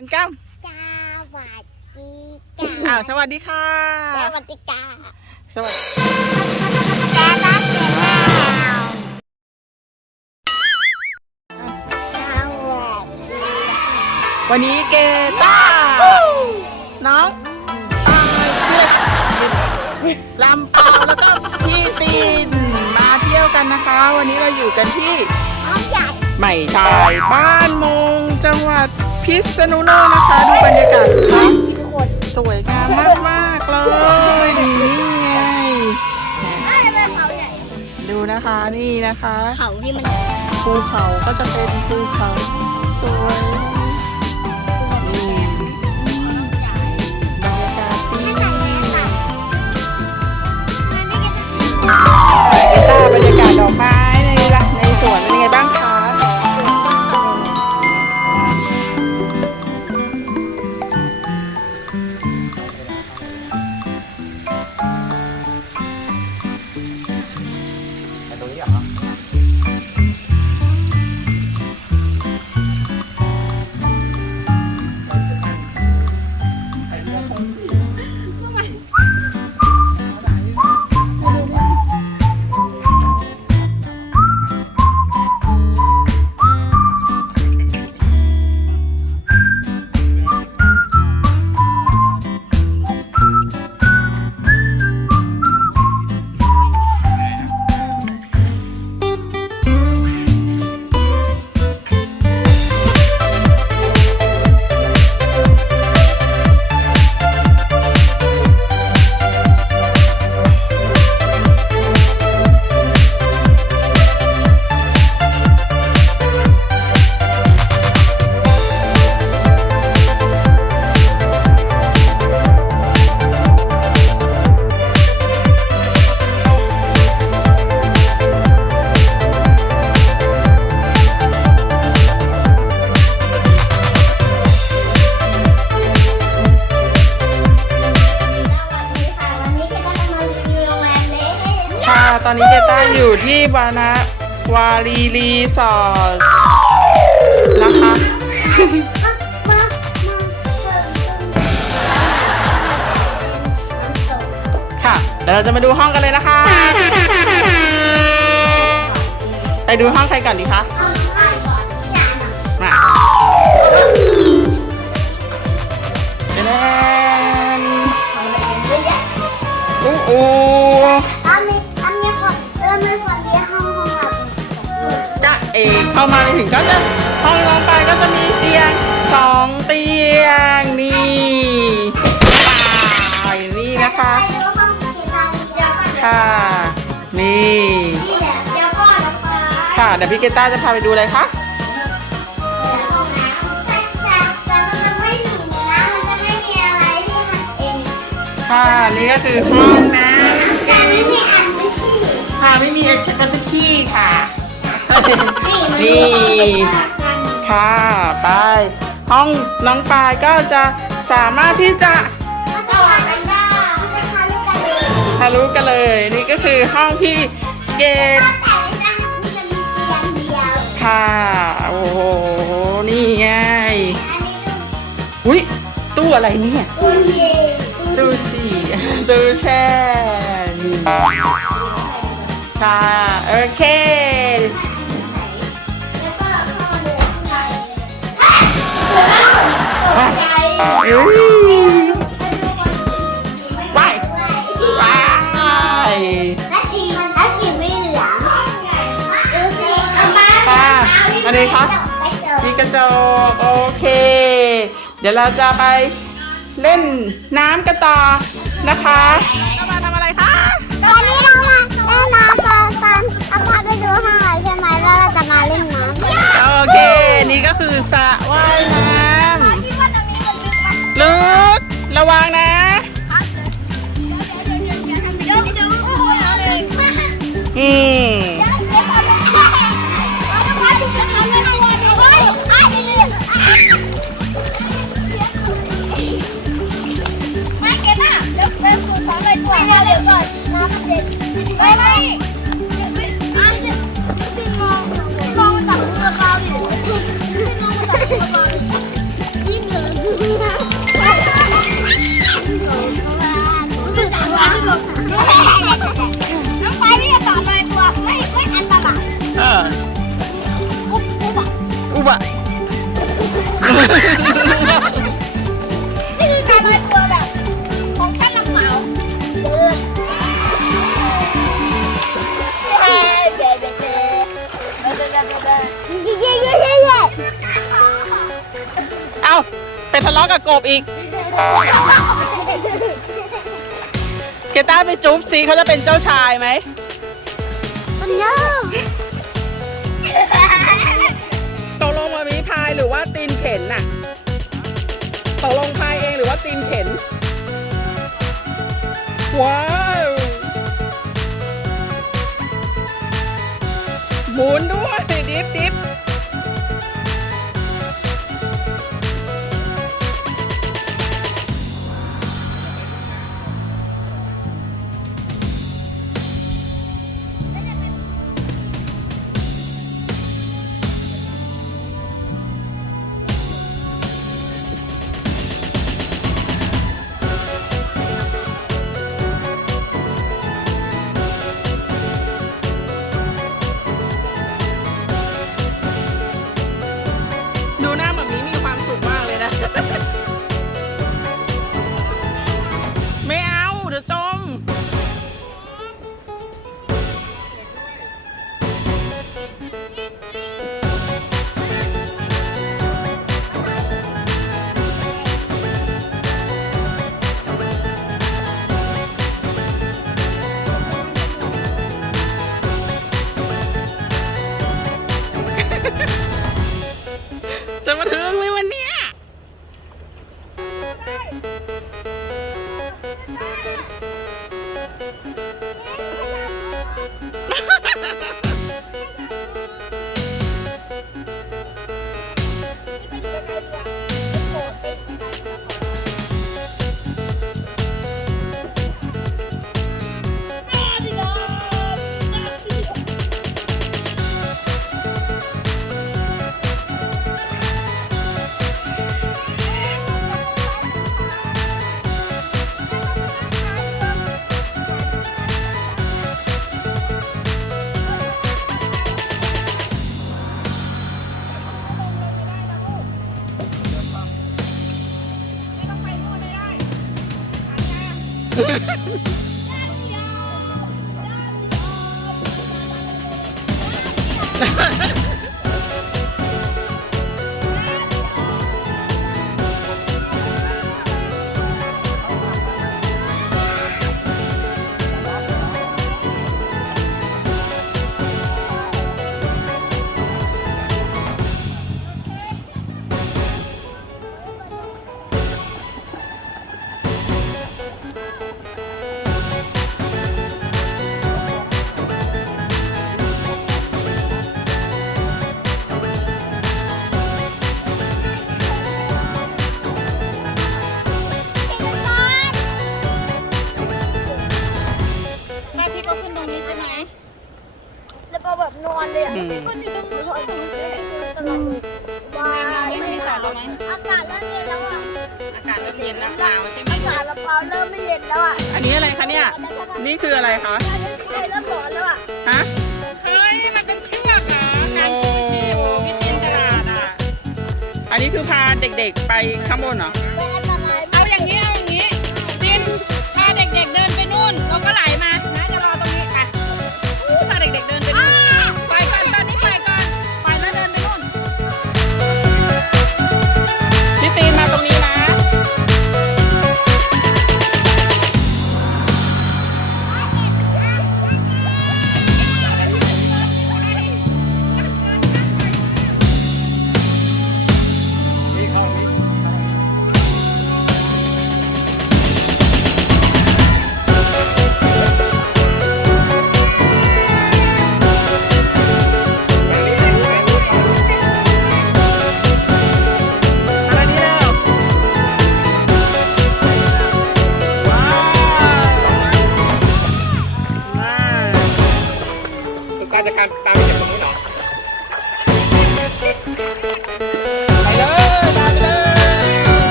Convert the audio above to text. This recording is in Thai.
น้องแก้มสวัสดีอ้าวสวัสดีค่ะจ้าสวัสดีจ้าสวัสดีแกรักแกแล้วสวัสดีวันนี้เกต้า น้องตายเชือกลำเปาแล้วก็พี่ตีนมาเที่ยวกันนะคะ วันนี้เราอยู่กันที่น้องใหญ่ใหม่ชายบ้านมงจังหวัด พิษณุโลกนะคะ ดูบรรยากาศสิคะขดสวยงามมากมากๆเลยนี่ไงน่าจะเป็นเขาใหญ่ดูนะคะนี่นะคะ เขาที่มัน ภูเขาก็จะเป็นภูเขาสวย ตอนนี้เจต้าอยู่ที่วานะวารีรีสอร์ทนะคะมาค่ะเดี๋ยวเราจะมาดูห้องกันเลยนะคะ ไปดูห้องใครก่อนดีคะเอาข้าวก่อนอย่าหนักมาเดนอู้อูอั องเข้ามาถึงก็จะห้องนอนไปก็จะมีเตียงสองเตียงนี่ป่ายนี่นะคะไปดูห้องที่เราเดี๋ยวก่อนค่ะนี่นี่แหละเดี๋ยวก่อนนะคะค่ะเดี๋ยวพี่เกต้าจะพาไปดูเลยค่ะห้องน้ำแต่แต่แต่มันจะไม่ถึงนะมันจะไม่มีอะไรที่ทำเองค่ะนี่ก็คือห้องน้ำ นี่ ค่ะ ไป ห้องน้องปายก็จะสามารถที่จะสวัสดีค่ะไม่ทานกันเลยทะลุกันเลย นี่ก็คือห้องพี่เกดแต่ไม่ได้มันจะมีเตียงเดียวค่ะ โอ้โห นี่ไงอันนี้อุ้ยตู้อะไรเนี่ยตู้เย็นตู้ฉี่ตู้แช่นี่ค่ะ โอเค ไปไปและชีมันและชีไม่เหลืองดูสิเอามาค่ะอันนี้คะไปเจอมีกระจกโอเค เดี๋ยวเราจะไปเล่นน้ำกันต่อนะคะเรามาทำอะไรคะตอนนี้เรามาเล่นน้ำกันกันเอาพาไปดูข้างในใช่ไหมแล้วเราจะมาเล่นน้ำโอเค นี่ก็คือสระว่ายน้ำ ระวังนะะเลาะกับกบอีก เกต้าไปจุ๊บซีเขาจะเป็นเจ้าชายไหมมันยากตกลงมามีพายหรือว่าตีนเข็นน่ะตกลงพายเองหรือว่าตีนเข็น ว้า Ha ha ha! เลยอะอืมคนอยู่ตรงนู้นตรงนู้นเลยตลอดว้าไม่มีสารแล้วไหมอากาศเริ่มเย็นแล้วอะอากาศเริ่มเย็นแล้วหนาวใช่ไหมอากาศละเปาเริ่มไม่เย็นแล้วอะอันนี้อะไรคะเนี่ยนี่คืออะไรคะเริ่มร้อนแล้วอะฮะเฮ้ยมันเป็นเชือกเหรอการขี่ชิววิเทียนฉลาดอะอันนี้คือพาเด็กๆไปข้างบนเหรอเป็นอันตรายเอาอย่างนี้เอาอย่างนี้จินพาเด็กๆเดินไปนู่นเราก็ไหลมา